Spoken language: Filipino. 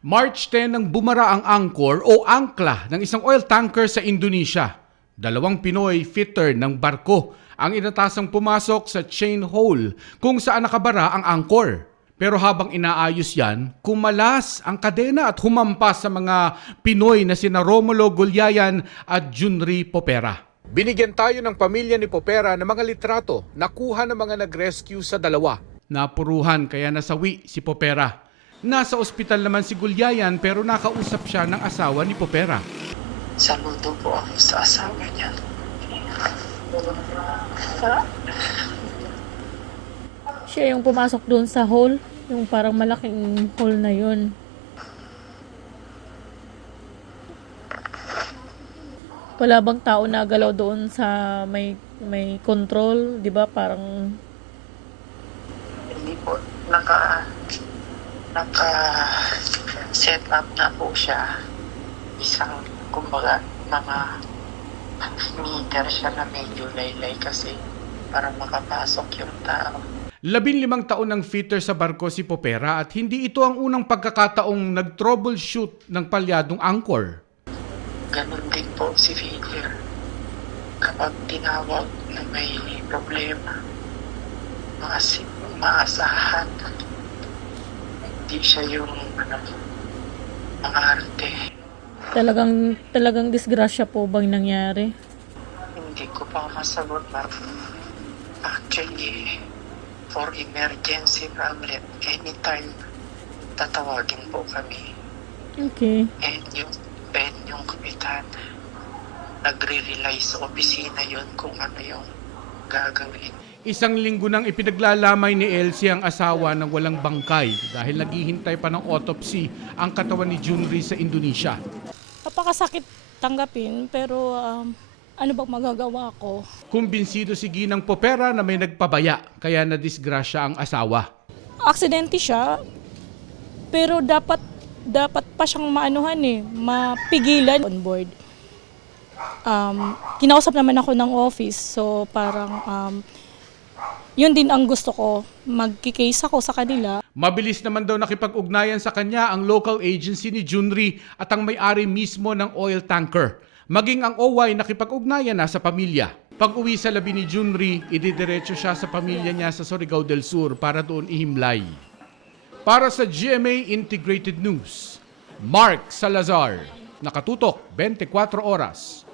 March 10 nang bumara ang angkor o angkla ng isang oil tanker sa Indonesia. Dalawang Pinoy fitter ng barko ang inatasang pumasok sa chain hole kung saan nakabara ang angkor. Pero habang inaayos yan, kumalas ang kadena at humampas sa mga Pinoy na sina Romulo Gulyayan at Junri Popera. Binigyan tayo ng pamilya ni Popera ng mga litrato na kuha ng mga nag-rescue sa dalawa. Napuruhan kaya nasawi si Popera. Nasa ospital naman si Gulyayan pero nakausap siya ng asawa ni Popera. Saludo po ako sa asawa niya. Siya yung pumasok doon sa hole, yung parang malaking hole na yun. Wala bang tao na galaw doon sa may control, 'di ba? Parang Hindi po, naka-set up na po siya. Isang, kumbaga, mga meter siya na medyo laylay kasi para makapasok yung tao. 15 taon ng fitter sa barko si Popera at hindi ito ang unang pagkakataong nag-troubleshoot ng palyadong angkor. Ganon din po si Peter. Kapag tinawag na may problema, maasahan. Hindi siya yung mga arte. talagang disgrasya po bang nangyari? Hindi ko pa masagot na actually for emergency problem anytime tatawagin po kami Okay. and yung kapitan nagre-rely sa opisina yon kung ano yung gagawin. Isang linggo nang ipinaglalamay ni Elsie ang asawa ng walang bangkay dahil naghihintay pa ng autopsy ang katawan ni Junri sa Indonesia. Napakasakit tanggapin pero ano bang magagawa ko? Kumbinsido si Ginang Popera na may nagpabaya kaya nadisgrasya ang asawa. Aksidente siya pero dapat pa siyang mapigilan on board. Kinausap naman ako ng office so parang yun din ang gusto ko, magkikase ako sa kanila. Mabilis naman daw nakipag-ugnayan sa kanya ang local agency ni Junri at ang may-ari mismo ng oil tanker. Maging ang OY nakipag-ugnayan na sa pamilya. Pag-uwi sa labi ni Junri, ididiretso siya sa pamilya niya sa Surigao del Sur para doon ihimlay. Para sa GMA Integrated News, Mark Salazar, nakatutok 24 oras.